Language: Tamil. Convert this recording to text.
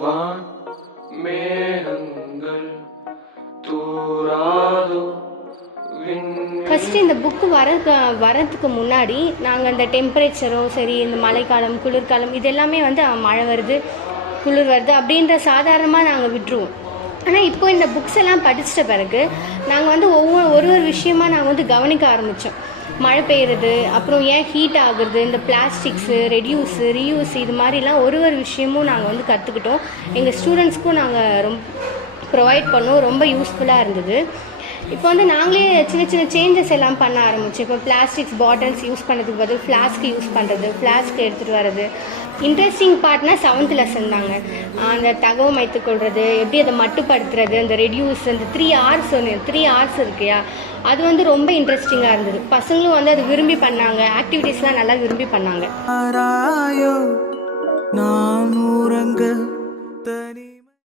வான் மேகங்கள் தூராதோ ஃபஸ்ட்டு இந்த புக்கு வர வரதுக்கு முன்னாடி நாங்கள் அந்த டெம்பரேச்சரோ சரி இந்த மழைக்காலம் குளிர்காலம் இது எல்லாமே வந்து மழை வருது குளிர் வருது அப்படின்ற சாதாரணமாக நாங்கள் விட்டுருவோம். ஆனால் இப்போ இந்த புக்ஸ் எல்லாம் படிச்சிட்ட பிறகு நாங்கள் வந்து ஒவ்வொரு ஒரு ஒரு விஷயமா நாங்கள் வந்து கவனிக்க ஆரம்பித்தோம் மழை பெய்யுறது அப்புறம் ஏன் ஹீட் ஆகுறது இந்த பிளாஸ்டிக்ஸு ரெடியூஸு ரீயூஸ் இது மாதிரிலாம் ஒரு ஒரு விஷயமும் நாங்கள் வந்து கற்றுக்கிட்டோம் எங்கள் ஸ்டூடெண்ட்ஸ்க்கும் நாங்கள் ரொம்ப ப்ரொவைட் பண்ணோம். ரொம்ப யூஸ்ஃபுல்லாக இருந்தது. இப்போ வந்து நாங்களே சின்ன சின்ன சேஞ்சஸ் எல்லாம் பண்ண ஆரம்பிச்சோம் இப்போ பிளாஸ்டிக்ஸ் பாட்டில்ஸ் யூஸ் பண்ணுறதுக்கு பதில் ஃப்ளாஸ்க் யூஸ் பண்ணுறது ஃப்ளாஸ்க் எடுத்துகிட்டு வர்றது. இன்ட்ரெஸ்டிங் பார்ட்னா செவன்த் லெசன் தாங்க. அந்த தகவல் வைத்துக் கொள்வது எப்படி அதை மட்டுப்படுத்துறது அந்த ரெடியூஸ் அந்த த்ரீ ஹார்ஸ் ஒன்று த்ரீ ஹார்ஸ் இருக்குயா? அது வந்து ரொம்ப இன்ட்ரெஸ்டிங்காக இருந்தது. பசங்களும் வந்து அது விரும்பி பண்ணாங்க. ஆக்டிவிட்டீஸ்லாம் நல்லா விரும்பி பண்ணாங்க.